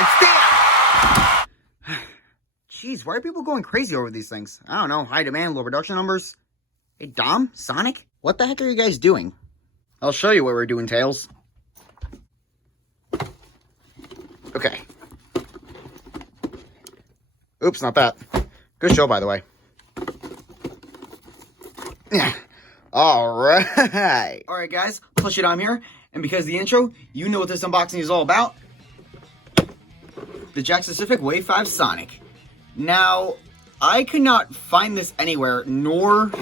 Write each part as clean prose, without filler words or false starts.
It's there! Jeez, why are people going crazy over these things? I don't know. High demand, low production numbers. Hey, Dom? Sonic? What the heck are you guys doing? I'll show you what we're doing, Tails. Okay. Oops, not that. Good show, by the way. Yeah. Alright. Alright, guys. PlushyDom here. And because of the intro, you know what this unboxing is all about. The JAKKS Specific Wave 5 Sonic. Now, I could not find this anywhere, nor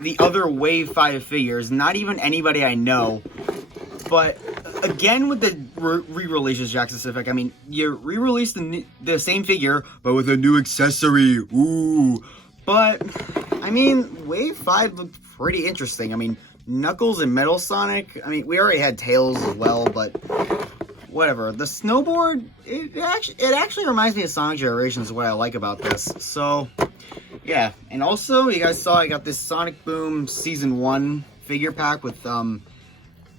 the other Wave 5 figures. Not even anybody I know. But again, with the re-releases, JAKKS Specific, I mean, you re-released the same figure, but with a new accessory. Ooh. But, I mean, Wave 5 looked pretty interesting. I mean, Knuckles and Metal Sonic. I mean, we already had Tails as well, but whatever. The snowboard, it actually reminds me of Sonic Generations, is what I like about this. So, yeah. And also, you guys saw I got this Sonic Boom Season 1 figure pack with,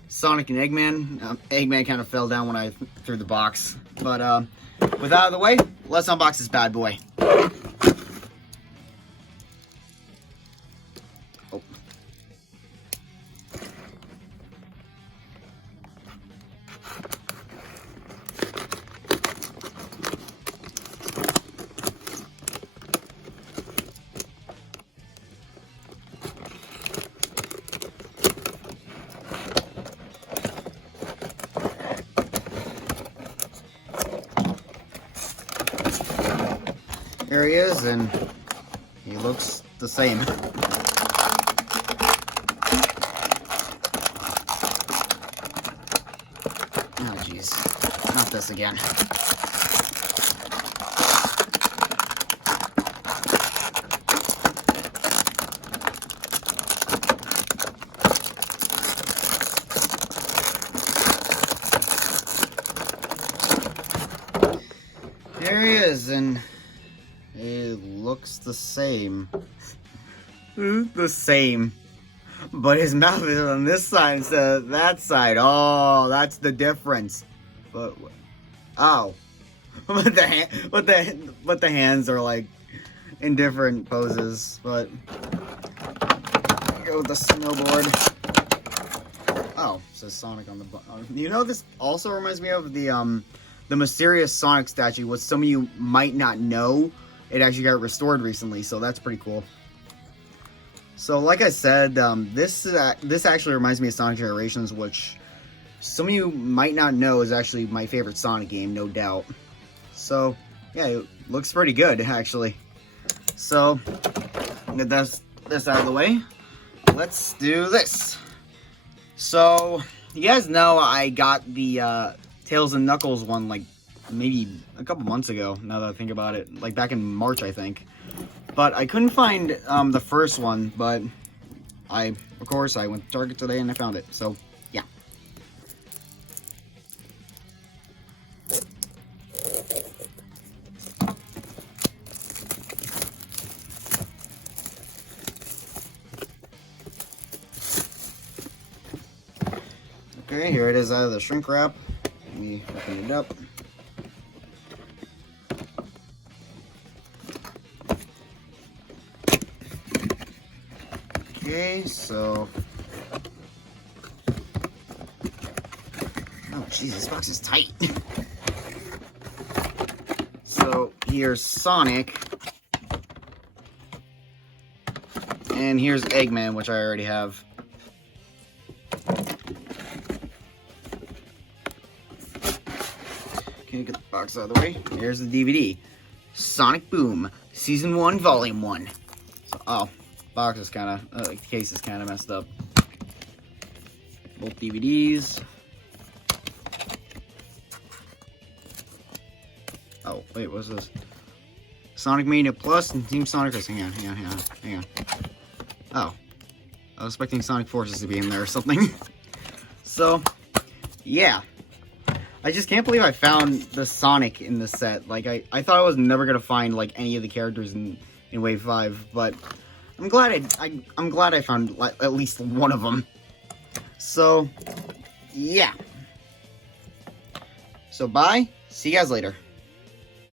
Sonic and Eggman. Eggman kind of fell down when I threw the box. But, with that out of the way, let's unbox this bad boy. Oh. Here he is, and he looks the same. Oh, jeez. Not this again. There he is, and it looks the same. The same. But his mouth is on this side instead of that side. Oh, that's the difference. But oh. But the hands are like in different poses. But go with the snowboard. Oh, it says Sonic on the bottom. You know, this also reminds me of the mysterious Sonic statue, what some of you might not know. It actually got restored recently, so that's pretty cool. So, like I said, this actually reminds me of Sonic Generations, which some of you might not know is actually my favorite Sonic game, no doubt. So, yeah, it looks pretty good, actually. So, get this out of the way. Let's do this. So, you guys know I got the Tails and Knuckles one, like, maybe a couple months ago, now that I think about it. Like, back in March, I think. But I couldn't find the first one, but of course, I went to Target today and I found it. So, yeah. Okay, here it is out of the shrink wrap. Let me open it up. Okay, so... Oh, jeez, this box is tight. So, here's Sonic. And here's Eggman, which I already have. Okay, get the box out of the way. Here's the DVD. Sonic Boom, Season 1, Volume 1. So, oh. Box is kind of, the case is kind of messed up. Both DVDs. Oh, wait, what's this? Sonic Mania Plus and Team Sonic Race. Hang on. Oh. I was expecting Sonic Forces to be in there or something. So, yeah. I just can't believe I found the Sonic in this set. Like, I thought I was never going to find, like, any of the characters in Wave 5, but I'm glad I'm glad I found at least one of them. So, yeah. So, bye. See you guys later.